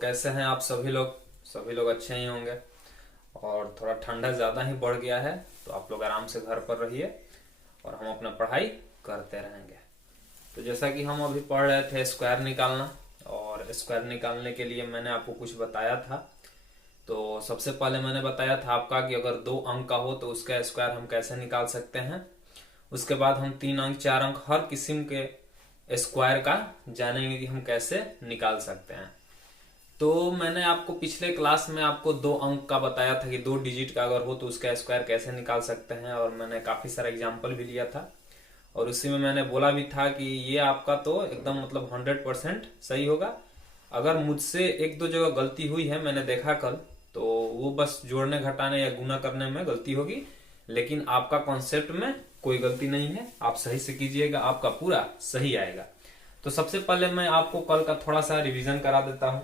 कैसे हैं आप सभी लोग अच्छे ही होंगे। और थोड़ा ठंडा ज़्यादा ही बढ़ गया है, तो आप लोग आराम से घर पर रहिए और हम अपना पढ़ाई करते रहेंगे। तो जैसा कि हम अभी पढ़ रहे थे स्क्वायर निकालना, और स्क्वायर निकालने के लिए मैंने आपको कुछ बताया था। तो सबसे पहले मैंने बताया था आपका कि अगर 2 अंक का हो तो उसका स्क्वायर हम कैसे निकाल सकते हैं। उसके बाद हम 3 अंक 4 अंक हर किस्म के स्क्वायर का जानेंगे कि हम कैसे निकाल सकते हैं। तो मैंने आपको पिछले क्लास में आपको 2 अंक का बताया था कि 2 डिजिट का अगर हो तो उसका स्क्वायर कैसे निकाल सकते हैं, और मैंने काफी सारा एग्जाम्पल भी लिया था। और उसी में मैंने बोला भी था कि ये आपका तो एकदम मतलब 100% सही होगा। अगर मुझसे एक दो जगह गलती हुई है, मैंने देखा कल, तो वो बस जोड़ने घटाने या गुना करने में गलती होगी, लेकिन आपका कॉन्सेप्ट में कोई गलती नहीं है। आप सही से कीजिएगा, आपका पूरा सही आएगा। तो सबसे पहले मैं आपको कल का थोड़ा सा रिवीजन करा देता हूँ।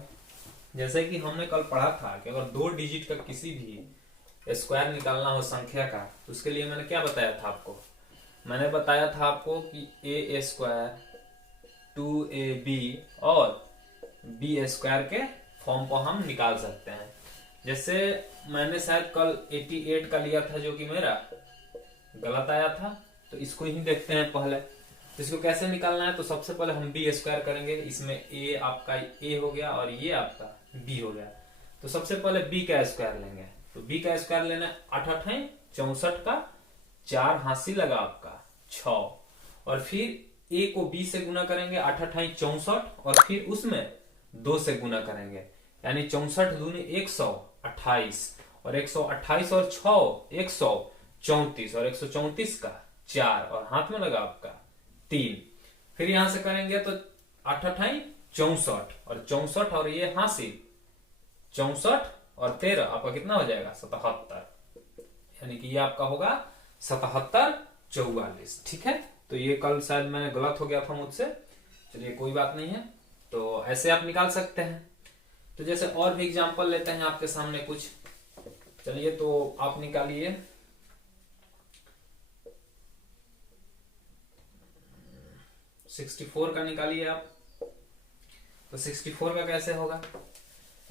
जैसे कि हमने कल पढ़ा था कि अगर 2 डिजिट का किसी भी स्क्वायर निकालना हो संख्या का, तो उसके लिए मैंने क्या बताया था आपको। मैंने बताया था आपको कि ए स्क्वायर 2ab और बी स्क्वायर के फॉर्म को हम निकाल सकते हैं। जैसे मैंने शायद कल 88 का लिया था, जो कि मेरा गलत आया था। तो इसको ही देखते हैं पहले। तो इसको कैसे निकालना है, तो सबसे पहले हम बी स्क्वायर करेंगे। इसमें ए आपका ए हो गया और ये आपका बी हो गया। तो सबसे पहले बी का स्क्वायर लेंगे। तो बी का स्क्वायर लेना 8 8 64 का 4 हासिल लगा आपका 6, और फिर ए को बी से गुना करेंगे 8 8 64, और फिर उसमें 2 से गुना करेंगे, यानी 64 दूनी 128, और 128 और 6 134, और 134 का 4, और हाथ में लगा आपका 3। फिर यहां से करेंगे तो 8 8 64, और 64 और ये हासिल 64 और 13 आपका कितना हो जाएगा 77, यानी कि ये आपका होगा 77 44। ठीक है, तो ये कल शायद मैंने गलत हो गया था मुझसे, चलिए कोई बात नहीं है। तो ऐसे आप निकाल सकते हैं। तो जैसे और भी एग्जांपल लेते हैं आपके सामने कुछ। चलिए तो आप निकालिए 64 का निकालिए आप। तो 64 का कैसे होगा,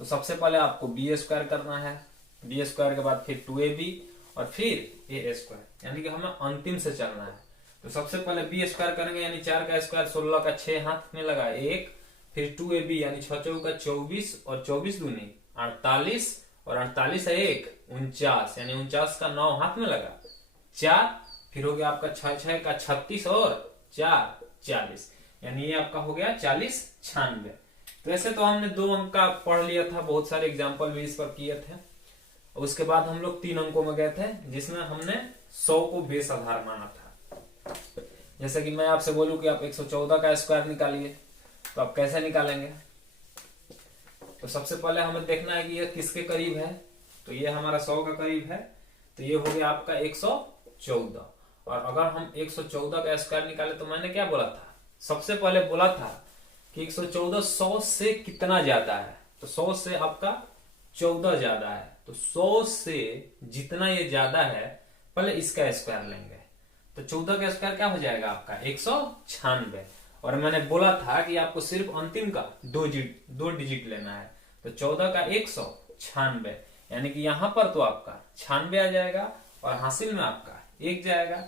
तो सबसे पहले आपको बी स्क्वायर करना है। बी स्क्वायर के बाद फिर 2ab और फिर ए स्क्वायर, यानी कि हमें अंतिम से चलना है। तो सबसे पहले बी स्क्वायर करेंगे, यानी 4 का स्क्वायर 16 का 6 हाथ में लगा 1, फिर 2ab यानी 6 चौका का 24, और 24 दूनी 48, और 48 है 1 49, यानी 49 का 9 हाथ में लगा 4, फिर हो गया आपका 6 6 का 36 और 4 40, यानी ये आपका हो गया 40 96। तो ऐसे तो हमने 2 अंक का पढ़ लिया था, बहुत सारे एग्जाम्पल भी इस पर किए थे। उसके बाद हम लोग 3 अंकों में गए थे, जिसमें हमने 100 को बेस आधार माना था। जैसे कि मैं आपसे बोलूं कि आप 114 का स्क्वायर निकालिए, तो आप कैसे निकालेंगे। तो सबसे पहले हमें देखना है कि ये किसके करीब है। तो ये हमारा 100 का करीब है, तो ये हो गया आपका 114। और अगर हम 114 का स्क्वायर निकाले, तो मैंने क्या बोला था, सबसे पहले बोला था कि 114 100 से कितना ज्यादा है। तो 100 से आपका 14 ज्यादा है, तो 100 से जितना ये ज्यादा है पहले इसका स्क्वायर लेंगे। तो 14 का स्क्वायर क्या हो जाएगा आपका 196। और मैंने बोला था कि आपको सिर्फ अंतिम का 2 डिजिट लेना है। तो 14 का 196, यानी कि यहां पर तो आपका 96 आ जाएगा, और हासिल में आपका 1 जाएगा।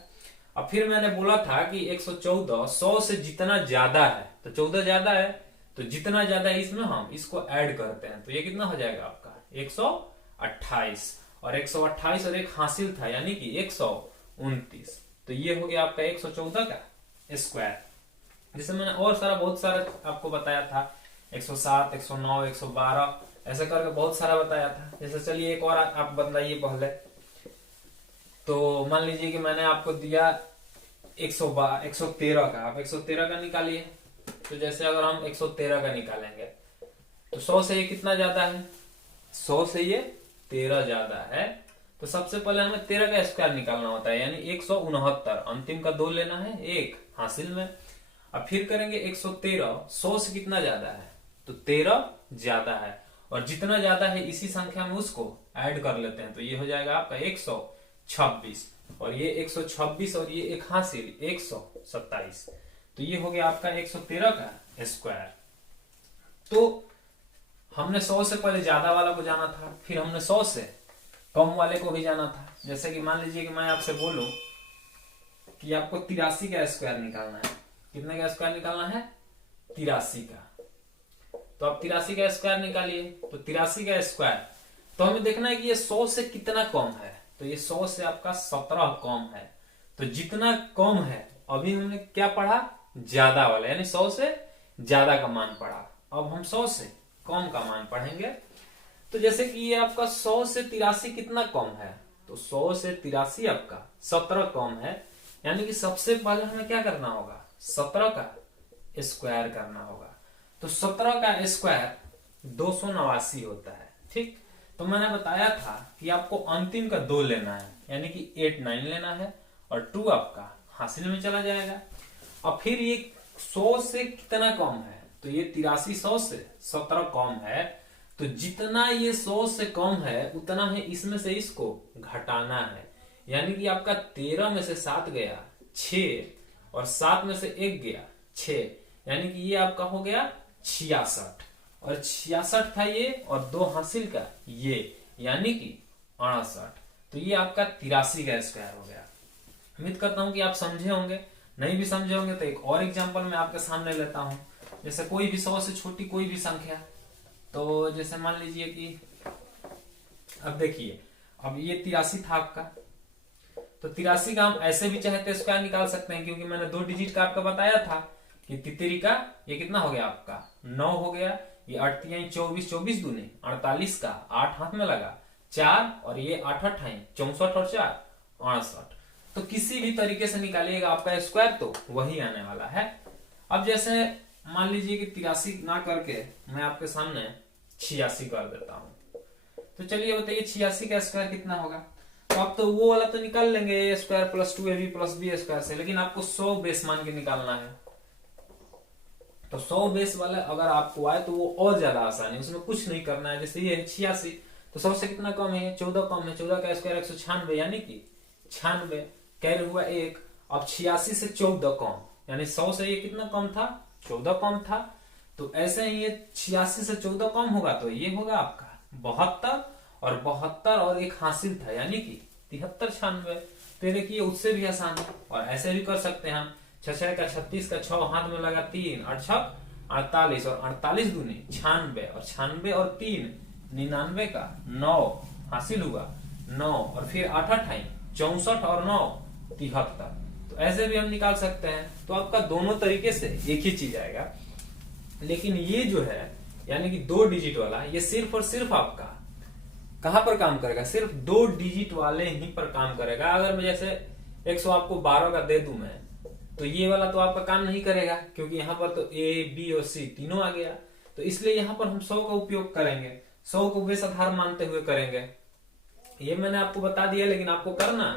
अब फिर मैंने बोला था कि 114 100 से जितना ज्यादा है, तो 14 ज्यादा है, तो जितना ज्यादा है इसमें हम इसको ऐड करते हैं। तो ये कितना हो जाएगा आपका 128, और 128 और 1 हासिल था, यानी कि 129। तो ये हो गया आपका 114 का स्क्वायर। जिसे मैंने और सारा बहुत सारा आपको बताया था, 107 109 112 ऐसे करके बहुत सारा बताया था। जैसे चलिए एक और आप बताइए पहले। तो मान लीजिए कि मैंने आपको दिया 113 का, आप 113 का निकालिए। तो जैसे अगर हम 113 का निकालेंगे, तो 100 से ये कितना ज्यादा है, 100 से ये 13 ज्यादा है। तो सबसे पहले हमें 13 का स्क्वायर निकालना होता है, यानी 169, अंतिम का 2 लेना है 1 हासिल में। अब फिर करेंगे 113, 100 से कितना ज्यादा है, तो 13 ज्यादा है, और जितना ज्यादा है इसी संख्या में उसको ऐड कर लेते हैं। तो ये हो जाएगा आपका 126, और ये 126 और ये 1 हासिल 127। तो ये हो गया आपका 113 का स्क्वायर। तो हमने 100 से पहले ज्यादा वाला को जाना था, फिर हमने 100 से कम वाले को भी जाना था। जैसे कि मान लीजिए कि मैं आपसे बोलूं कि आपको 83 का स्क्वायर निकालना है। कितने का स्क्वायर निकालना है? 83 का। तो आप 83 का स्क्वायर निकालिए। तो 83 का स्क्वायर, तो हमें देखना है कि ये 100 से कितना कम है। तो ये 100 से आपका 17 कम है। तो जितना कम है, अभी हमने क्या पढ़ा? ज्यादा वाला, यानी 100 से ज्यादा का मान पढ़ा। अब हम 100 से कम का मान पढ़ेंगे। तो जैसे कि ये आपका 100 से 83 कितना कम है? तो 100 से 83 आपका 17 कम है। यानी कि सबसे पहले हमें क्या करना होगा? 17 का स्क्वायर करना होगा। तो 17 का स्क्वायर 289 होता है। ठीक, तो मैंने बताया था कि आपको अंतिम का 2 लेना है, यानी कि 8 9 लेना है, और 2 आपका हासिल में चला जाएगा। अब फिर ये 100 से कितना कम है? तो ये 83 100 से 17 कम है। तो जितना ये 100 से कम है उतना है इसमें से इसको घटाना है। यानी कि आपका 13 में से 7 गया 6, और 7 में से 1 गया 6, यानी कि ये आपका हो गया 66, और 66 था ये, और 2 हासिल का ये, यानी कि 68। तो ये आपका 83 का स्क्वायर हो गया। उम्मीद करता हूं कि आप समझे होंगे। नहीं भी समझे होंगे तो एक और एग्जांपल मैं आपके सामने लेता हूं। जैसे कोई भी 100 से छोटी कोई भी संख्या, तो जैसे मान लीजिए कि अब देखिए, अब ये 83 था आपका, तो 83 का हम ऐसे भी चाहते स्क्वायर निकाल सकते हैं, क्योंकि मैंने 2 डिजिट का आपका बताया था कि तितरी का ये कितना हो गया आपका 9 हो गया। ये 8 24, 24 दूनी 48 का 8 हाथ में लगा 4, और ये 8 8 64 और 4 68। तो किसी भी तरीके से निकालिएगा आपका स्क्वायर तो वही आने वाला है। अब जैसे मान लीजिए कि 83 ना करके मैं आपके सामने 86 कर देता हूं। तो चलिए बताइए 86 का स्क्वायर कितना होगा? तो आप तो वो वाला तो निकाल लेंगे, a square plus 2ab plus b square से, लेकिन आपको 100 बेस मान के निकालना है। तो 100 बेस वाला अगर आपको आए तो वो और ज्यादा आसान है, उसमें कुछ नहीं करना है। जैसे ये 86, तो 100 से कितना कम है? 14 कम है। 14 का स्क्वायर 196, यानी कि 96 कैरी हुआ 1। अब 86 से 14 कम, यानी 100 से ये कितना कम था? 14 कम था। तो ऐसे ही ये 86 से 14 कम होगा तो ये होगा आपका 72, और 72 और 1 हासिल था, यानी कि 73 96। तो देखिए उससे भी आसान है, और ऐसे भी कर सकते हैं हम। 6 का 36 का 6 हाथ में लगा 3, 8 6 48, और 48 दूनी 96, और 96 और 3 99 का 9 हासिल हुआ 9, और फिर 8 8 64 और 9 73। तो ऐसे भी हम निकाल सकते हैं। तो आपका दोनों तरीके से एक ही चीज आएगा। लेकिन ये जो है यानी कि 2 डिजिट वाला, ये सिर्फ और सिर्फ आपका कहां पर काम करेगा? सिर्फ 2 डिजिट वाले ही पर काम करेगा। अगर मैं जैसे 100 आपको 12 का दे दूं मैं, तो ये वाला तो आपका काम नहीं करेगा, क्योंकि यहाँ पर तो ए बी और सी तीनों आ गया। तो इसलिए यहाँ पर हम 100 का उपयोग करेंगे, 100 को बेस आधार मानते हुए करेंगे। ये मैंने आपको बता दिया, लेकिन आपको करना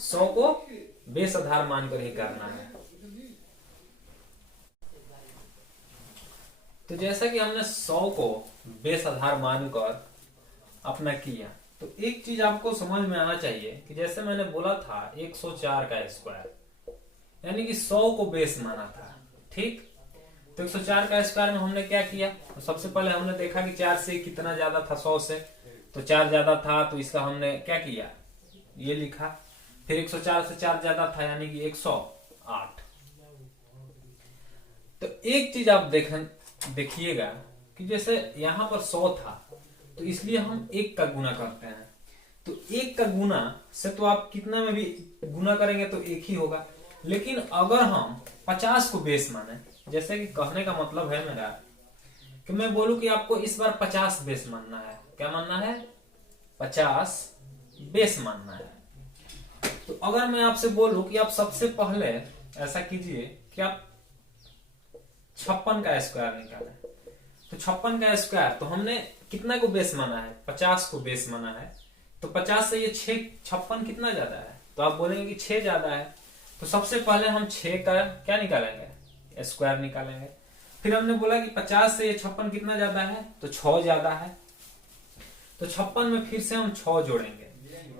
100 को बेस आधार मानकर ही करना है। तो जैसा कि हमने 100 को बेस आधार मानकर अपना किया, तो एक चीज आपको समझ में आना चाहिए कि जैसे मैंने बोला था 104 का स्क्वायर, यानी कि 100 को बेस माना था। ठीक, तो 104 का स्क्वायर में हमने क्या किया? तो सबसे पहले हमने देखा कि 4 से कितना ज्यादा था 100 से, तो 4 ज्यादा था, तो इसका हमने क्या किया? ये लिखा। फिर 104 से 4 ज्यादा था, यानी कि 108। तो एक चीज आप देखिएगा कि जैसे यहां पर 100 था, तो इसलिए हम 1 का गुना करते हैं। तो 1 का गुना से तो आप कितना में भी गुना करेंगे तो 1 ही होगा। लेकिन अगर हम 50 को बेस माने, जैसे कि कहने का मतलब है मेरा कि मैं बोलूं कि आपको इस बार 50 बेस मानना है। क्या मानना है? 50 बेस मानना है। तो अगर मैं आपसे बोलूं कि आप सबसे पहले ऐसा कीजिए कि आप 56 का स्क्वायर निकालें, तो 56 का स्क्वायर तो हमने कितना को बेस माना है? 50 को बेस माना है। तो 50 से ये 56 कितना ज्यादा है? तो आप बोलेंगे कि 6 ज्यादा है। तो सबसे पहले हम 6 का क्या निकालेंगे? स्क्वायर निकालेंगे। फिर हमने बोला कि 50 से ये 56 कितना ज्यादा है? तो 6 ज्यादा है। तो 56 में फिर से हम 6 जोड़ेंगे।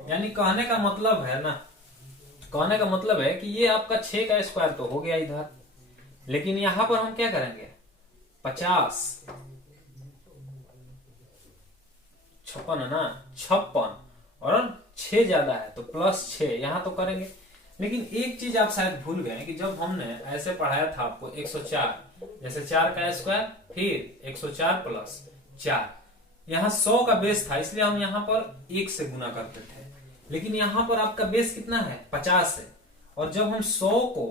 यानी कहने का मतलब है ना, कहने का मतलब है कि ये आपका 6 का स्क्वायर तो हो गया इधर, लेकिन यहां पर हम क्या करेंगे? 50 56 है ना, 56 और 6 ज्यादा है तो +6 यहां तो करेंगे। लेकिन एक चीज आप शायद भूल गए कि जब हमने ऐसे पढ़ाया था आपको 104, जैसे 4 का स्क्वायर फिर 104 प्लस 4, यहाँ 100 का बेस था इसलिए हम यहाँ पर 1 से गुना करते थे। लेकिन यहाँ पर आपका बेस कितना है, 50 है, और जब हम 100 को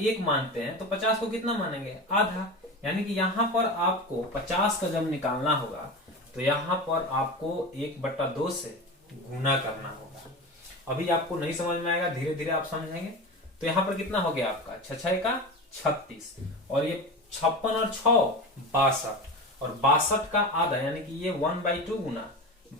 1 मानते हैं तो 50 को कितना मानेंगे, आधा। यानी कि यहाँ पर आपको 50 का जब निकालना होगा तो यहाँ पर आपको 1/2 से गुना करना होगा। अभी आपको नहीं समझ में आएगा, धीरे धीरे आप समझेंगे। तो यहाँ पर कितना हो गया आपका, 6 का 36, और ये 56 और 6 62, और 62 का आधा यानी कि ये 1/2 गुना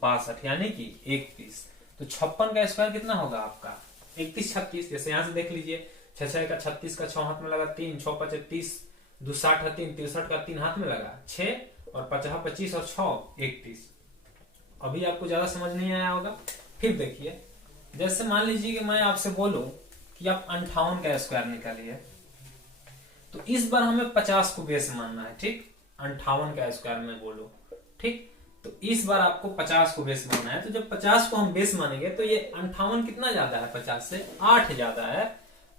62 यानी कि 31। तो 56 का स्क्वायर कितना होगा आपका, 31 36। जैसे यहां से देख लीजिए, 6 का 36 का 6 हाथ में लगा 3, 6 5 30, 2 60 का 3, 63 का 3 हाथ में लगा 6, और 50 25 और 6 31। अभी आपको ज्यादा समझ नहीं आया होगा। फिर देखिए, जैसे मान लीजिए कि मैं आपसे बोलूं कि आप 58 का स्क्वायर निकालिए, तो इस बार हमें 50 को बेस मानना है, ठीक। 58 का स्क्वायर में बोलूं, ठीक, तो इस बार आपको 50 को बेस मानना है। तो जब 50 को हम बेस मानेंगे तो ये 58 कितना ज्यादा है, 50 से 8 ज्यादा है।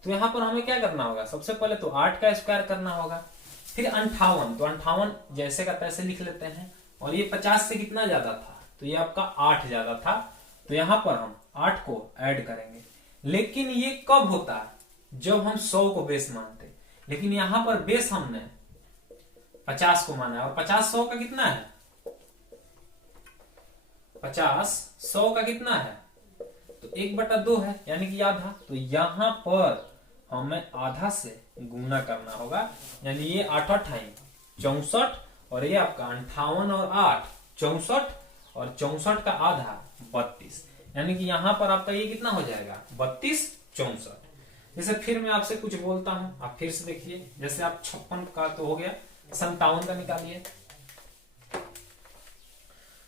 तो यहाँ पर हमें क्या करना होगा, सबसे पहले तो 8 का स्क्वायर करना होगा, फिर 58, तो 58 जैसे का तैसे लिख लेते हैं। और ये 50 से कितना ज्यादा था, तो ये आपका 8 ज्यादा था, तो यहाँ पर हम 8 को ऐड करेंगे। लेकिन ये कब होता है, जब हम 100 को बेस मानते। लेकिन यहाँ पर बेस हमने 50 को माना है, और 50 100 का कितना है, 50 100 का कितना है, तो 1/2 है यानी कि आधा। तो यहाँ पर हमें आधा से गुना करना होगा, यानी ये 8 8 64, और ये आपका 58 और 8 64, और 64 का आधा 32, यानी कि यहाँ पर आपका ये कितना हो जाएगा, 32 64। जैसे फिर मैं आपसे कुछ बोलता हूं, आप फिर से देखिए। जैसे आप 56 का तो हो गया, 57 का निकालिए।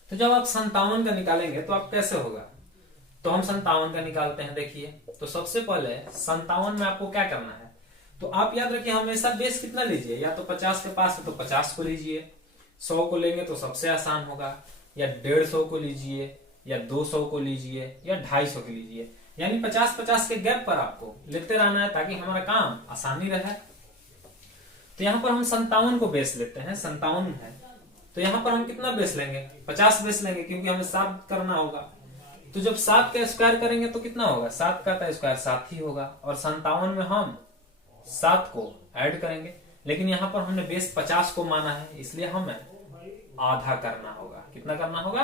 तो जब आप 57 का निकालेंगे तो आप कैसे होगा, तो हम 57 का निकालते हैं। देखिए, तो सबसे पहले 57 में आपको क्या करना है, तो आप याद रखिए हमेशा बेस कितना लीजिए, या तो 50 के पास है तो 50 को लीजिए, 100 को लेंगे तो सबसे आसान होगा, या 150 को लीजिए, या 200 को लीजिए, या 250 को लीजिए। यानी 50-50 के गैप पर आपको लेते रहना है ताकि हमारा काम आसानी रहे। तो यहाँ पर हम 57 को बेस लेते हैं, 57 है, तो यहाँ पर हम कितना बेस लेंगे, 50 बेस लेंगे, क्योंकि हमें 7 करना होगा। तो जब 7 का स्क्वायर करेंगे तो कितना होगा, 7 का स्क्वायर 7 ही होगा, और 57 में हम 7 को ऐड करेंगे। लेकिन यहाँ पर हमने बेस 50 को माना है, इसलिए हमें आधा करना होगा। कितना करना होगा,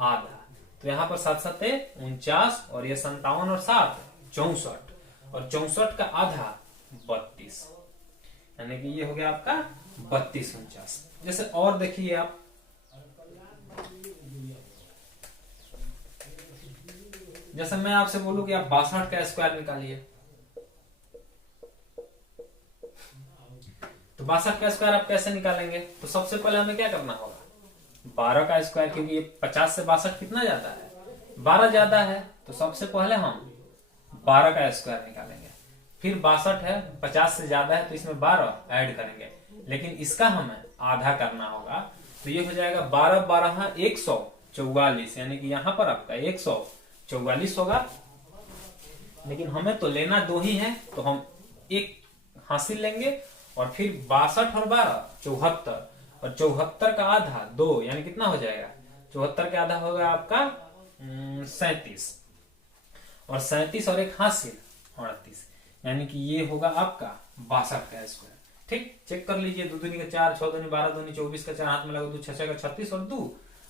आधा। तो यहाँ पर 7 7 49, और ये 57 और 7 64, और 64 का आधा 32, यानी कि ये हो गया आपका 32 49। जैसे और देखिए आप, जैसे मैं आपसे बोलूं कि आप 62 का स्क्वायर निकालिए, तो 62 का स्क्वायर आप कैसे निकालेंगे, तो सबसे पहले हमें क्या करना होगा, 12 का स्क्वायर, क्योंकि ये 50 से 62 कितना ज्यादा है, 12 ज्यादा है। तो सबसे पहले हम 12 का स्क्वायर निकालेंगे, फिर 62 है, 50 से ज्यादा है तो इसमें 12 ऐड करेंगे, लेकिन इसका हमें आधा करना होगा। तो ये हो जाएगा 12 12 144, यानी कि यहाँ पर आपका 144 होगा। लेकिन हमें तो लेना 2 ही है, तो हम 1 हासिल लेंगे, और फिर 62 और 12 74, और 74 का आधा 2, यानी कितना हो जाएगा, 74 का आधा होगा आपका 37, और 37 और 1 हासिल 38, यानी कि ये होगा आपका 62 का स्क्वायर। ठीक, चेक कर लीजिए, 2 दूनी का 4, 6 दूनी 12, दूनी 24 का 4 हाथ में लगा, 2 6 का 36 और 2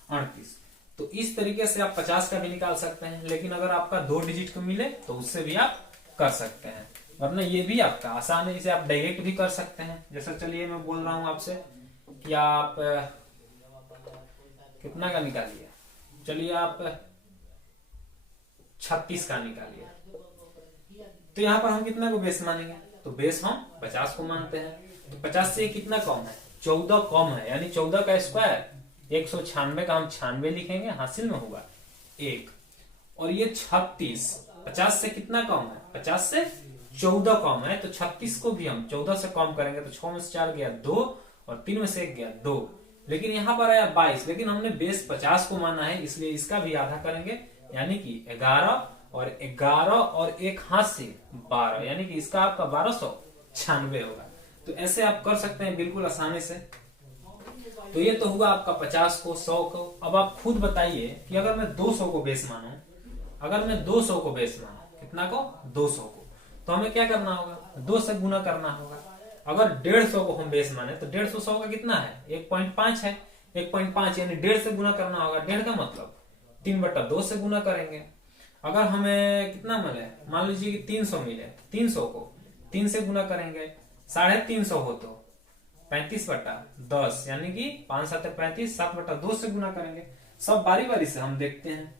38। तो इस तरीके से आप 50 का भी निकाल सकते हैं। लेकिन अगर आपका 2 डिजिट को मिले तो उससे भी आप कर सकते हैं, वरना ये भी आपका आसान है, जिसे आप डायरेक्ट भी कर सकते हैं। जैसे चलिए मैं बोल रहा हूं आपसे कि आप कितना का निकालिए, चलिए आप 36 का निकालिए। तो यहाँ पर हम कितना को बेस मानेंगे, तो बेस हम 50 को मानते हैं। तो 50 से कितना कम है, 14 कम है, यानी 14 का स्क्वायर 196 का हम 96 लिखेंगे, हासिल में होगा 1। और ये 36 50 से कितना कम है, 50 से 14 कम है, तो 36 को भी हम 14 से कम करेंगे, तो 6 में से 4 गया 2, और 3 में से 1 गया 2, लेकिन यहाँ पर आया 22, लेकिन हमने बेस 50 को माना है, इसलिए इसका भी आधा करेंगे, यानी कि 11 और एक हाथ से 12, यानी कि इसका आपका 1296 होगा। तो ऐसे आप कर सकते हैं बिल्कुल आसानी से। तो ये तो हुआ आपका 50 को, 100 को। अब आप खुद बताइए कि अगर मैं 200 को बेस मानूं, अगर मैं 200 को बेस मानूं, कितना को? 200 को, तो हमें क्या करना होगा? 2 से गुना करना होगा। अगर 150 को हम बेस माने तो 150 100 का कितना है? 1.5 है। 1.5 यानी 1.5 से गुना करना होगा। 1.5 का मतलब 3/2 से गुना करेंगे। अगर हमें कितना मिले, मान लीजिए कि 300 मिले, 300 को 3 से गुना करेंगे। 350 हो तो 35/10, यानी कि 5 7 35, 7/2 से गुना करेंगे। सब बारी बारी से हम देखते हैं।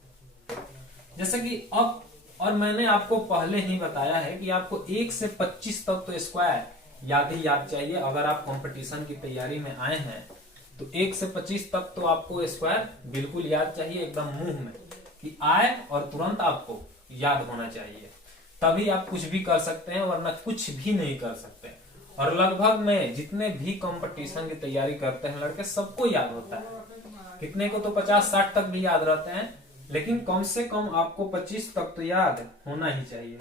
जैसे कि अब, और मैंने आपको पहले ही बताया है कि आपको 1 से 25 तक तो स्क्वायर याद ही याद चाहिए। अगर आप कंपटीशन की तैयारी में आए हैं तो 1 से 25 तक तो आपको स्क्वायर बिल्कुल याद चाहिए, एकदम मुंह में कि आए और तुरंत आपको याद होना चाहिए, तभी आप कुछ भी कर सकते हैं, वरना कुछ भी नहीं कर सकते। और लगभग में जितने भी कंपटीशन की तैयारी करते हैं लड़के, सबको याद होता है। कितने को तो 50-60 तक भी याद रहते हैं, लेकिन कम से कम आपको 25 तक तो याद होना ही चाहिए।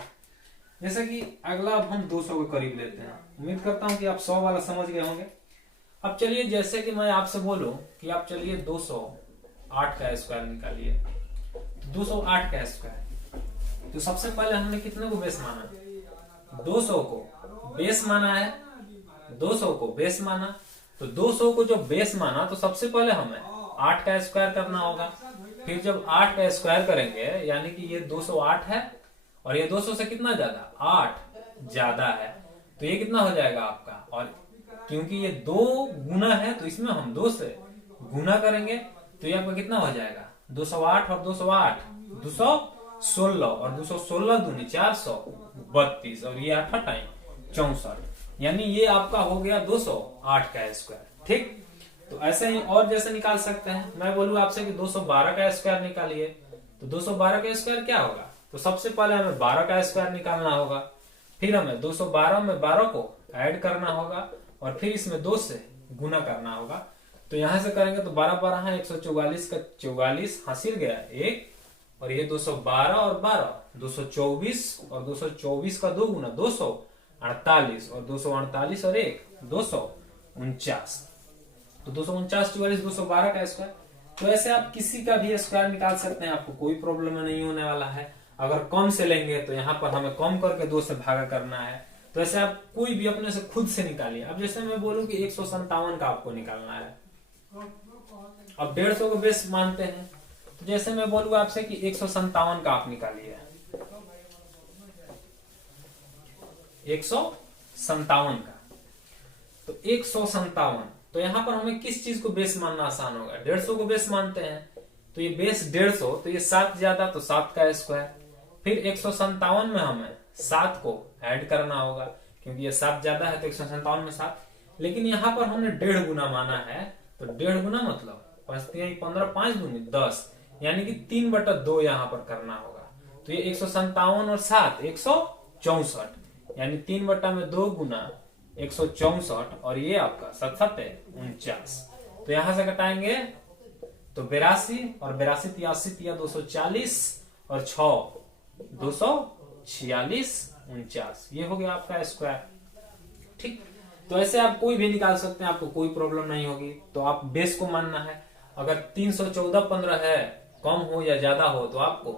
जैसे कि अगला अब हम 200 के करीब लेते हैं। उम्मीद करता हूं कि आप 100 वाला समझ गए होंगे। अब चलिए, जैसे कि मैं आपसे बोलूं कि आप चलिए 208 का स्क्वायर निकालिए, 208 का स्क्वायर, तो सबसे पहले हमने कितने को बेस माना? 200 को बेस माना है। 200 को बेस माना, तो 200 को जो बेस माना तो सबसे पहले हमें 8 का स्क्वायर करना होगा। फिर जब 8 का स्क्वायर करेंगे, यानी कि ये 208 है और ये 200 से कितना ज्यादा? 8 ज्यादा है, तो ये कितना हो जाएगा आपका? और क्योंकि ये 2 गुना है तो इसमें हम 2 से गुना करेंगे, तो ये आपका कितना हो जाएगा? 208 और 208 216, और 216 दूनी 432, और ये 8 टाइम 64, यानी ये आपका हो गया 208 का स्क्वायर। ठीक, तो ऐसे ही और जैसे निकाल सकते हैं। मैं बोलूं आपसे कि 212 का स्क्वायर निकालिए, तो 212 का स्क्वायर क्या होगा? तो सबसे पहले हमें 12 का स्क्वायर निकालना होगा, फिर हमें 212 में 12 को ऐड करना होगा, और फिर इसमें 2 से गुना करना होगा। तो यहां से करेंगे तो 12 12 है 144 का 44 हासिल गया 1, और ये 212 और 12 224, और 224 का 2 गुना 248, और 248 और 1 249, तो 249 44 212 का स्क्वायर। तो ऐसे आप किसी का भी स्क्वायर निकाल सकते हैं, आपको कोई प्रॉब्लम नहीं होने वाला है। अगर कम से लेंगे तो यहाँ पर हमें कम करके 2 से भागा करना है। तो ऐसे आप कोई भी अपने से खुद से निकालिए। अब जैसे मैं बोलूं कि 157 का आपको निकालना है, अब 150 को बेस मानते हैं, तो जैसे मैं बोलूंगा आपसे कि 157 का आप निकालिए, 157 का, तो 157, तो यहां पर हमें किस चीज को बेस मानना आसान होगा? 150 को बेस मानते हैं, तो ये बेस 150, तो ये 7 ज्यादा, तो 7 का स्क्वायर। फिर 157 में हमें 7 को ऐड करना होगा, क्योंकि ये 7 ज्यादा है तो 157 में 7। लेकिन यहाँ पर हमने 1.5 गुना माना है, तो 1.5 गुना मतलब 15 5 दूनी 10, यानी कि 3/2 यहाँ पर करना होगा। तो ये 157 और 7 164, यानी 3/2 गुना 164, और ये आपका 7 49। तो यहां से घटाएंगे तो 82, और 82 83 240, और 6 246 49, ये हो गया आपका स्क्वायर। ठीक, तो ऐसे आप कोई भी निकाल सकते हैं, आपको कोई प्रॉब्लम नहीं होगी। तो आप बेस को मानना है। अगर 314.15 है, कम हो या ज्यादा हो, तो आपको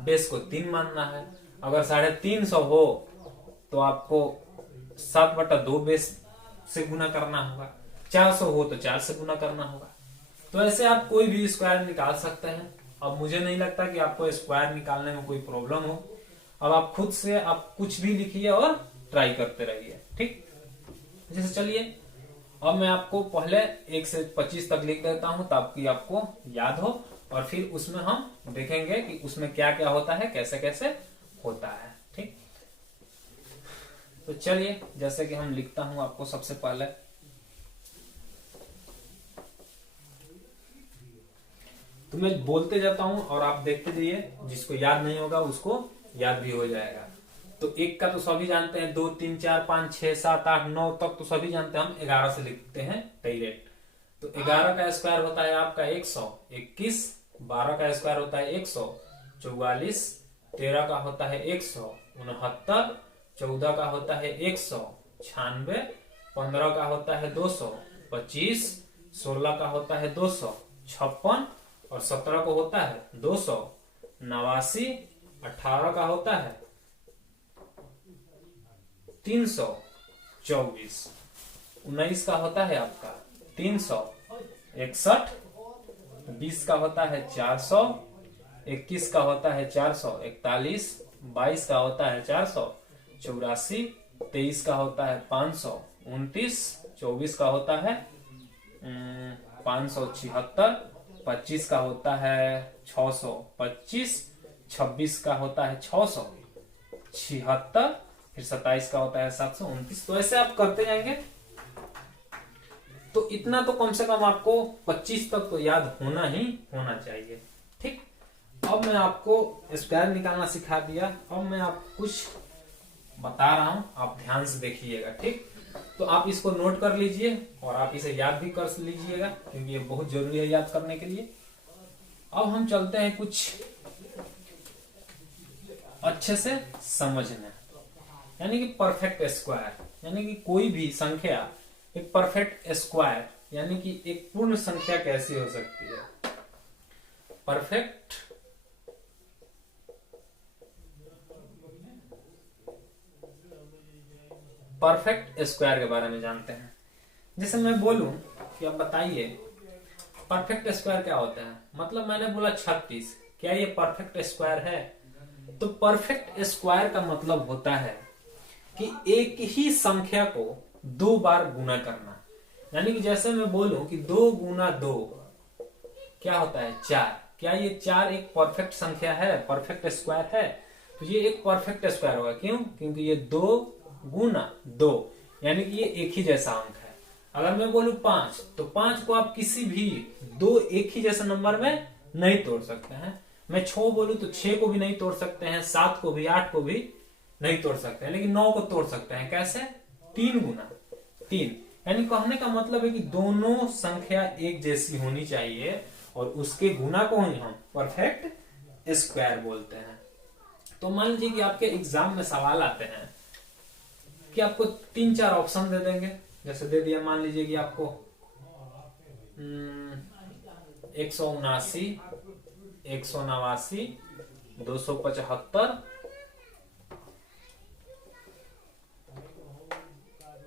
बेस को 3 मानना है। अगर 350 हो तो आपको 7/2 बेस से गुना करना होगा। 400 हो तो 4 से गुना करना होगा। तो ऐसे आप कोई भी स्क्वायर निकाल सकते हैं। अब मुझे नहीं लगता कि आपको स्क्वायर निकालने में कोई प्रॉब्लम हो। अब आप खुद से आप कुछ भी लिखिए और ट्राई करते रहिए। ठीक, जैसे चलिए अब मैं आपको पहले 1 से 25 तक लिख देता हूं ताकि आपको याद हो, और फिर उसमें हम देखेंगे कि उसमें क्या क्या होता है, कैसे कैसे होता है। ठीक, तो चलिए जैसे कि हम लिखता हूं आपको सबसे पहले, तो मैं बोलते जाता हूं और आप देखते जाइए, जिसको याद नहीं होगा उसको याद भी हो जाएगा। तो 1 का तो सभी जानते हैं, 2 3 4 5 6 7 8 9 तक तो सभी जानते हैं। हम 11 से लिखते हैं डायरेक्ट। तो 11 का स्क्वायर होता है आपका 100, 21, 12 का स्क्वायर होता है 100, 44, 13 का होता है 100, 69, 14 का होता है 100, 96, 15 का होता है 200, 25, 16 का होता है 200, 56 और 17 को होता है 200, 89, 18 का होता है 324, 19 का होता है आपका 361, 20 का होता है 400, 21 का होता है 441, 22 का होता है 484, 23 का होता है 529, 24 का होता है 576, 25 का होता है 625, 26 का होता है 676, फिर 27 का होता है 729। तो ऐसे आप करते जाएंगे तो इतना तो कम से कम आपको 25 तक तो याद होना ही होना चाहिए। ठीक, अब मैं आपको स्क्वायर निकालना सिखा दिया, अब मैं आपको कुछ बता रहा हूं, आप ध्यान से देखिएगा। ठीक, तो आप इसको नोट कर लीजिए और आप इसे याद भी कर लीजिएगा क्योंकि ये बहुत जरूरी है याद करने के लिए। अब हम चलते हैं कुछ अच्छे से समझने, यानी कि परफेक्ट स्क्वायर, यानी कि कोई भी संख्या एक परफेक्ट स्क्वायर यानी कि एक पूर्ण संख्या कैसी हो सकती है। परफेक्ट स्क्वायर के बारे में जानते हैं। जैसे मैं बोलूं कि अब बताइए परफेक्ट स्क्वायर क्या होता है। मतलब मैंने बोला 36, क्या ये परफेक्ट स्क्वायर है? तो परफेक्ट स्क्वायर का मतलब होता है कि एक ही संख्या को 2 बार गुना करना। यानी कि जैसे मैं बोलूं कि 2 गुना 2 क्या होता है 4, क्या ये 4 एक परफेक्ट संख्या है, परफेक्ट स्क्वायर है? तो ये एक परफेक्ट स्क्वायर होगा। क्यों? क्योंकि ये 2 गुना 2 यानी कि ये एक ही जैसा अंक है। अगर मैं बोलूं 5 तो 5 को आप किसी भी 2 एक ही जैसे नंबर में नहीं तोड़ सकते हैं। मैं 6 बोलूं तो 6 को भी नहीं तोड़ सकते हैं, 7 को भी, 8 को भी नहीं तोड़ सकते हैं, लेकिन 9 को तोड़ सकते हैं। कैसे? 3 गुना 3। यानी कहने का मतलब है कि दोनों संख्या एक जैसी होनी चाहिए और उसके गुना को ही हम परफेक्ट स्क्वायर बोलते हैं। तो मान लीजिए कि आपके एग्जाम में सवाल आते हैं कि आपको 3-4 ऑप्शन दे देंगे। जैसे दे दिया, मान लीजिए कि आपको 179, 189, 275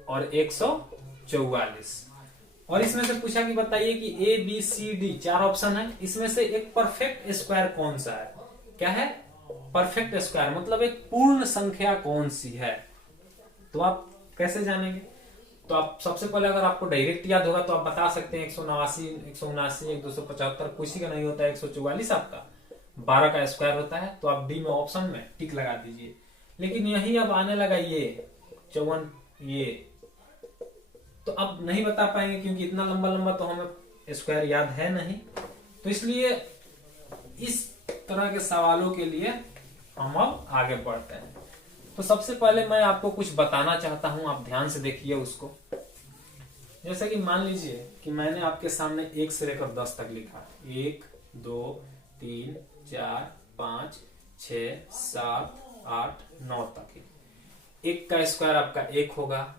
और 144 और इसमें से पूछा कि बताइए कि A B C D 4 option है, इसमें से एक परफेक्ट स्क्वायर कौन सा है? क्या है? परफेक्ट स्क्वायर मतलब एक पूर्ण संख्या कौन सी है। तो आप कैसे जानेंगे? तो आप सबसे पहले अगर आपको डायरेक्ट याद होगा तो आप बता सकते हैं 189, 179, 275, किसी का नहीं होता है 144 आपका 12 का स्क्वायर होता है। तो आप डी में ऑप्शन में टिक लगा दीजिए। लेकिन यही अब आने लगा ये 54, ये तो अब नहीं बता पाएंगे क्योंकि इतना लंबा लंबा तो हमें स्क्वायर याद है नहीं। तो इसलिए इस तरह के सवालों के लिए हम अब आगे बढ़ते हैं। तो सबसे पहले मैं आपको कुछ बताना चाहता हूं, आप ध्यान से देखिए उसको। जैसे कि मान लीजिए कि मैंने आपके सामने 1 से लेकर 10 तक लिखा, 1 2 3 4 5 6 7 8 9 तक। 1 का स्क्वायर आपका 1 होगा,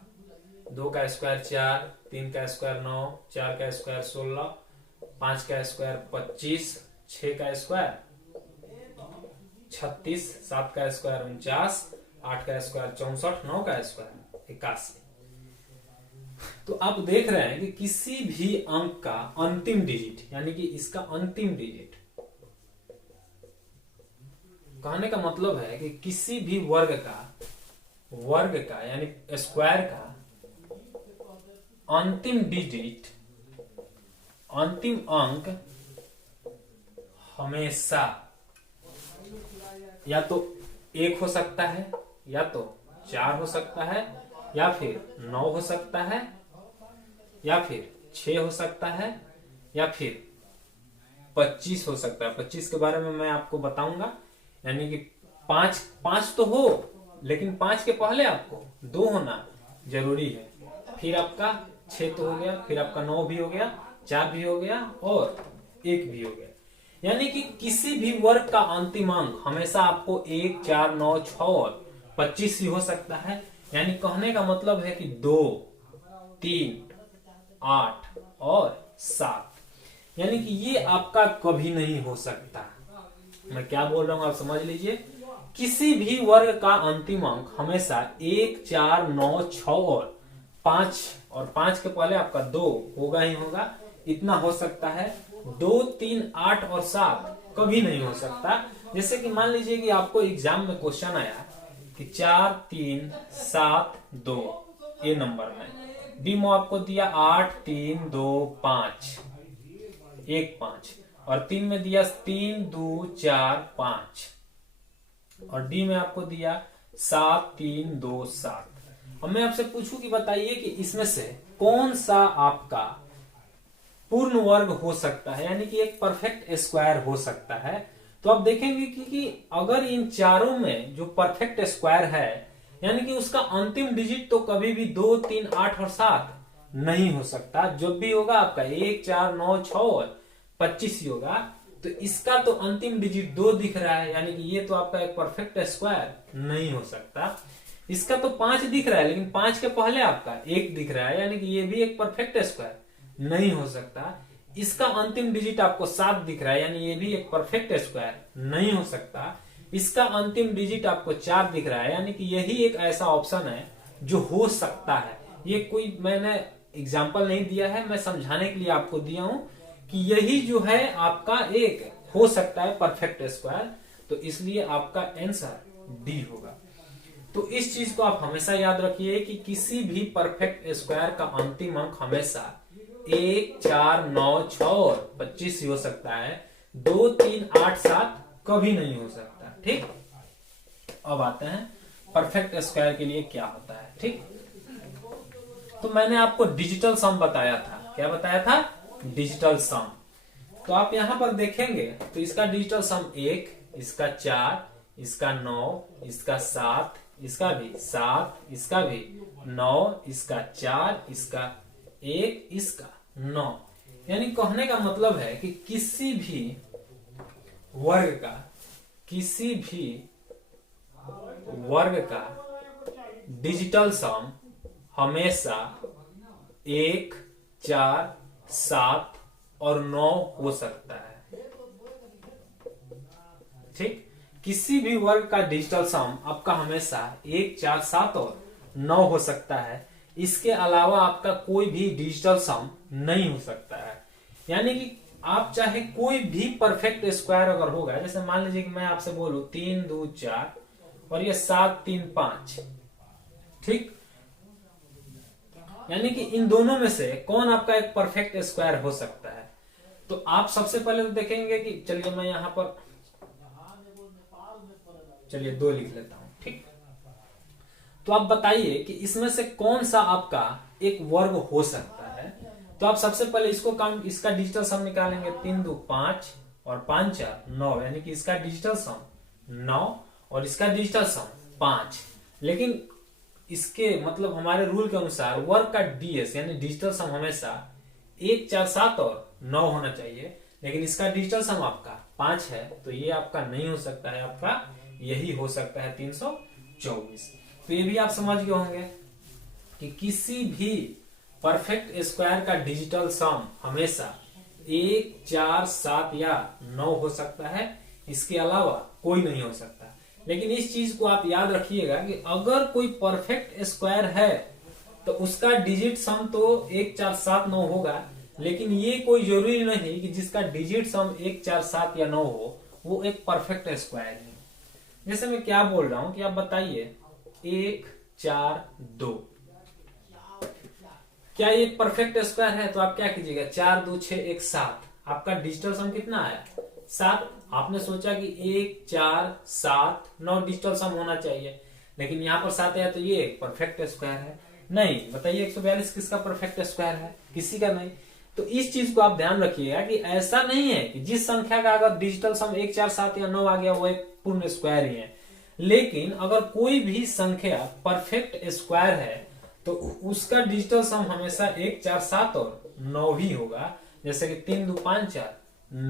2 का स्क्वायर 4, 3 का स्क्वायर 9, 4 का स्क्वायर 16, 5 का स्क्वायर 25, 6 का स्क्वायर 36, 7 का स्क्वायर 49, 8 का स्क्वायर 64, 9 का स्क्वायर 81। तो आप देख रहे हैं कि किसी भी अंक का अंतिम डिजिट यानी कि इसका अंतिम डिजिट, कहने का मतलब है कि किसी भी वर्ग का यानी स्क्वायर का अंतिम डिजिट, अंतिम अंक हमेशा या तो 1 हो सकता है, या तो 4 हो सकता है, या फिर 9 हो सकता है, या फिर 6 हो सकता है, या फिर 25 हो सकता है। 25 के बारे में मैं आपको बताऊंगा। यानी कि 5 तो हो, लेकिन 5 के पहले आपको 2 होना जरूरी है। फिर आपका 6 तो हो गया, फिर आपका 9 भी हो गया, 4 भी हो गया और 1 भी हो गया। यानी कि किसी भी वर्ग का अंतिम अंक हमेशा आपको 1, 4, 9, 6 और 25 ही हो सकता है। यानी कहने का मतलब है कि 2, 3, 8 और 7, यानी कि ये आपका कभी नहीं हो सकता। मैं क्या बोल रहा हूं आप समझ लीजिए। किसी भी वर्ग का अंतिम अंक हमेशा 1, 4, 9, 6 और 5, और 5 के पहले आपका 2 होगा ही होगा, इतना हो सकता है। 2, 3, 8 और 7 कभी नहीं हो सकता। जैसे कि मान लीजिए कि आपको एग्जाम में क्वेश्चन आया कि 4, 3, 7, 2 ए नंबर में, बी में आपको दिया 8, 3, 2, 5, 1, 5, और 3 में दिया 3, 2, 4, 5, और डी में आपको दिया 7, 3, 2, 7। अब मैं आपसे पूछूं कि बताइए कि इसमें से कौन सा आपका पूर्ण वर्ग हो सकता है, यानी कि एक परफेक्ट स्क्वायर हो सकता है। तो आप देखेंगे कि अगर इन चारों में जो परफेक्ट स्क्वायर है, यानी कि उसका अंतिम डिजिट तो कभी भी 2, 3, 8 और 7 नहीं हो सकता। जब भी होगा आपका 1, 4, 9, 6 और 25 ही होगा। तो इसका तो अंतिम डिजिट 2 दिख रहा है, यानी कि ये तो आपका एक परफेक्ट स्क्वायर नहीं हो सकता। इसका तो 5 दिख रहा है, लेकिन 5 के पहले आपका 1 दिख रहा है, यानी कि ये भी एक परफेक्ट स्क्वायर नहीं हो सकता। इसका अंतिम डिजिट आपको 7 दिख रहा है, यानी ये भी एक परफेक्ट स्क्वायर नहीं हो सकता। इसका अंतिम डिजिट आपको 4 दिख रहा है, यानी कि यही एक ऐसा ऑप्शन है जो हो सकता है। ये कोई मैंने एग्जाम्पल नहीं दिया है, मैं समझाने के लिए आपको दिया हूं कि यही जो है आपका एक हो सकता है परफेक्ट स्क्वायर। तो इसलिए आपका आंसर डी होगा। तो इस चीज को आप हमेशा याद रखिए कि किसी भी परफेक्ट स्क्वायर का अंतिम अंक हमेशा 1, 4, 9, 6 और 25 ही हो सकता है। 2, 3, 8, 7 कभी नहीं हो सकता। ठीक, अब आते हैं परफेक्ट स्क्वायर के लिए क्या होता है। ठीक, तो मैंने आपको डिजिटल सम बताया था। क्या बताया था? डिजिटल सम। तो आप यहां पर देखेंगे तो इसका डिजिटल सम 1, इसका 4, इसका 9, इसका 7, इसका भी 7, इसका भी 9, इसका 4, इसका 1, इसका 9। यानी कहने का मतलब है कि किसी भी वर्ग का डिजिटल सम हमेशा 1, 4, 7 और 9 हो सकता है। ठीक, किसी भी वर्ग का डिजिटल सम आपका हमेशा 1, 4, 7 और 9 हो सकता है। इसके अलावा आपका कोई भी डिजिटल सम नहीं हो सकता है। यानी कि आप चाहे कोई भी परफेक्ट स्क्वायर अगर होगा, जैसे मान लीजिए कि मैं आपसे बोलूं 3, 2, 4 और ये 7, 3, 5, ठीक, यानी कि इन दोनों में से कौन आपका एक परफेक्ट स्क्वायर हो सकता है। तो आप सबसे पहले तो देखेंगे कि चलिए मैं यहां पर 2 लिख लेता हूं। ठीक, तो आप बताइए कि इसमें से कौन सा आपका एक वर्ग हो सकता है। तो आप सबसे पहले इसको काउंट, इसका डिजिटल सम निकालेंगे। 3, 2, 5 और 5, 4, 9, यानी कि इसका डिजिटल सम 9 और इसका डिजिटल सम 5। लेकिन इसके मतलब हमारे रूल के अनुसार वर्ग का डीएस यानी डिजिटल सम हमेशा 1, 4, 7 और 9 होना चाहिए, लेकिन इसका डिजिटल सम आपका 5 है, तो ये आपका नहीं हो सकता है। आपका यही हो सकता है 324। तो ये भी आप समझ गए होंगे कि किसी भी परफेक्ट स्क्वायर का डिजिटल सम हमेशा 1, 4, 7 या 9 हो सकता है। इसके अलावा कोई नहीं हो सकता। लेकिन इस चीज को आप याद रखिएगा कि अगर कोई परफेक्ट स्क्वायर है तो उसका डिजिट सम तो 1, 4, 7, 9 होगा, लेकिन ये कोई जरूरी नहीं कि जिसका डिजिट सम 1, 4, 7 या 9 हो वो एक परफेक्ट स्क्वायर है। जैसे मैं क्या बोल रहा हूं कि आप बताइए 1, 4, 2 क्या ये परफेक्ट स्क्वायर है। तो आप क्या कीजिएगा, 4, 2, 6, 1, 7, आपका डिजिटल सम कितना आया 7। आपने सोचा कि 1, 4, 7, 9 डिजिटल सम होना चाहिए, लेकिन यहां पर 7 है, तो ये एक परफेक्ट स्क्वायर है। नहीं, बताइए 142 किसका परफेक्ट स्क्वायर है? किसी का नहीं। तो इस चीज को आप ध्यान रखिएगा कि ऐसा नहीं है कि जिस संख्या का अगर डिजिटल सम 1, 4, 7 या 9 आ गया वो एक पूर्ण स्क्वायर ही है। लेकिन अगर कोई भी संख्या परफेक्ट स्क्वायर है तो उसका डिजिटल सम हमेशा 1, 4, 7 और 9 ही होगा। जैसे कि 3 2 5 4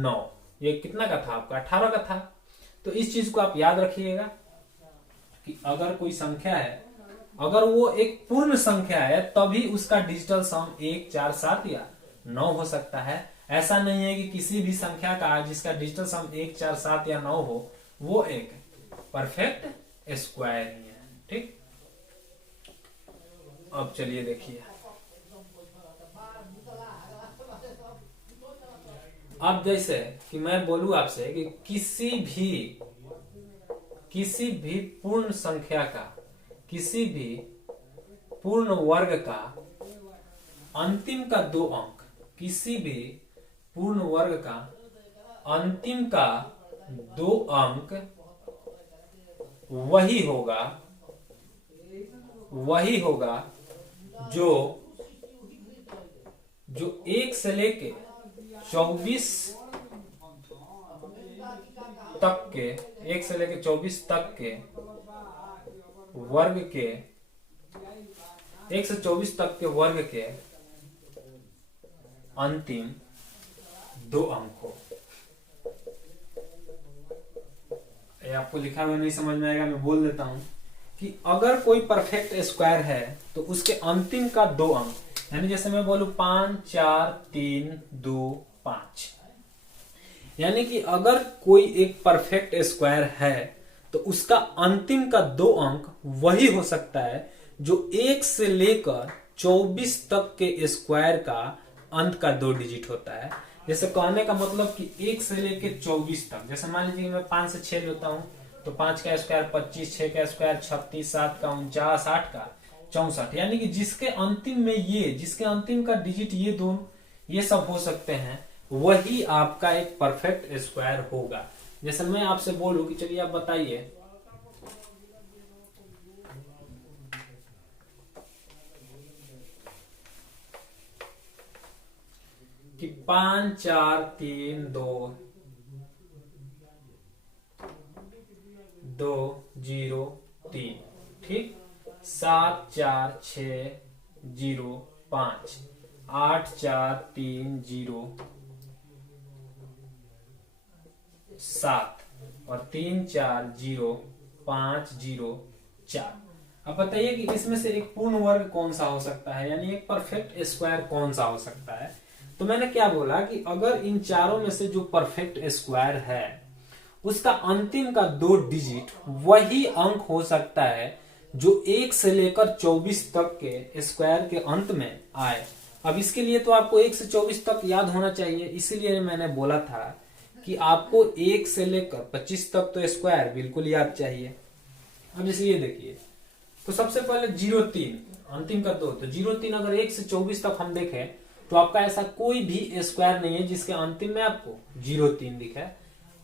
9, ये कितना का था आपका 18 का था। तो इस चीज को आप याद रखिएगा कि अगर कोई संख्या है, अगर वो एक पूर्ण संख्या है तभी उसका डिजिटल सम 1 4 7 या 9 हो सकता है। ऐसा नहीं है कि किसी भी संख्या का जिसका डिजिटल सम 1 4 7 या 9 हो वो एक परफेक्ट स्क्वायर ही है। ठीक, अब चलिए देखिए, अब जैसे कि मैं बोलूं आपसे कि किसी भी पूर्ण संख्या का, किसी भी पूर्ण वर्ग का अंतिम का 2 अंक, किसी भी पूर्ण वर्ग का अंतिम का 2 अंक वही होगा जो 1 से लेके 24 तक के, 1 से लेके 24 तक के वर्ग के, 1 से 24 तक के वर्ग के अंतिम 2 अंक हो। ये आपको लिखा हुआ नहीं समझ में आएगा, मैं बोल देता हूं कि अगर कोई परफेक्ट स्क्वायर है तो उसके अंतिम का 2 अंक, यानी जैसे मैं बोलूं 5 4 3 2 5, यानी कि अगर कोई एक परफेक्ट स्क्वायर है तो उसका अंतिम का 2 अंक वही हो सकता है जो 1 से लेकर 24 तक के स्क्वायर का अंत का 2 डिजिट होता है। जैसे कहने का मतलब कि 1 से लेके 24 तक, जैसे मान लीजिए मैं 5 से 6 लेता हूं तो 5 का स्क्वायर 25, 6 का स्क्वायर 36, 7 का 49, 8 का 64, यानी कि जिसके अंतिम में जिसके अंतिम का डिजिट ये दोनों, ये सब हो सकते हैं, वही आपका एक परफेक्ट स्क्वायर होगा। जैसे मैं आपसे बोलूं कि चलिए आप बताइए कि 5 4 3 2 2 0 3, ठीक, 7 4 6 0 5, 8 4 3 0 7 और 3 4 0 5 0 4। अब बताइए कि इसमें से एक पूर्ण वर्ग कौन सा हो सकता है, यानी एक परफेक्ट स्क्वायर कौन सा हो सकता है। तो मैंने क्या बोला कि अगर इन चारों में से जो परफेक्ट स्क्वायर है उसका अंतिम का 2 डिजिट वही अंक हो सकता है जो 1 से लेकर 24 तक के स्क्वायर के अंत में आए। अब इसके लिए तो आपको 1 से 24 तक याद होना चाहिए, इसीलिए मैंने बोला था कि आपको 1 से लेकर 25 तक तो स्क्वायर बिल्कुल याद चाहिए। अब इसलिए देखिए, तो सबसे पहले 0 3 अंतिम का 2, तो 0 3 अगर 1 से 24 तक हम देखें तो आपका ऐसा कोई भी स्क्वायर नहीं है जिसके अंतिम में आपको 0 3 दिखे,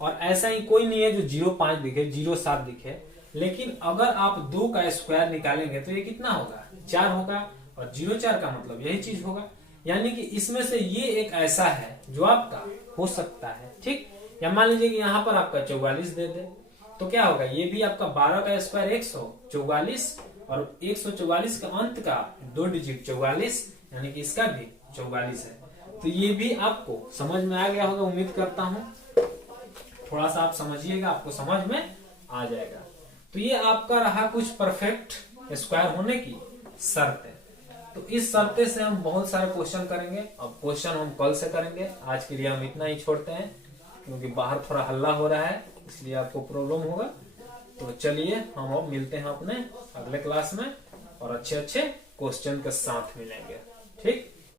और ऐसा ही कोई नहीं है जो 0 5 दिखे, 0 7 दिखे। लेकिन अगर आप 2 का स्क्वायर निकालेंगे तो ये कितना होगा, 4 होगा, और 0 4 का मतलब यही चीज होगा। यानी कि इसमें से ये एक ऐसा है जो आपका हो सकता है। ठीक, या मान लीजिए कि यहाँ पर आपका 44 दे दे तो क्या होगा, ये भी आपका 12 का स्क्वायर 144, और 144 का अंत का 2 डिजिट 44, यानी कि इसका भी 44 है। तो ये भी आपको समझ में आ गया होगा, उम्मीद करता हूं। थोड़ा सा आप समझिएगा, आपको समझ में आ जाएगा। तो ये आपका रहा कुछ परफेक्ट स्क्वायर होने की शर्तें। तो इस शर्तें से हम बहुत सारे क्वेश्चन करेंगे। अब क्वेश्चन हम कल से करेंगे, आज के लिए हम इतना ही छोड़ते हैं क्योंकि बाहर थोड़ा हल्ला हो रहा है, इसलिए आपको प्रॉब्लम होगा। तो चलिए हम अब मिलते हैं अपने अगले क्लास में और अच्छे क्वेश्चन के साथ मिलेंगे। ठीक।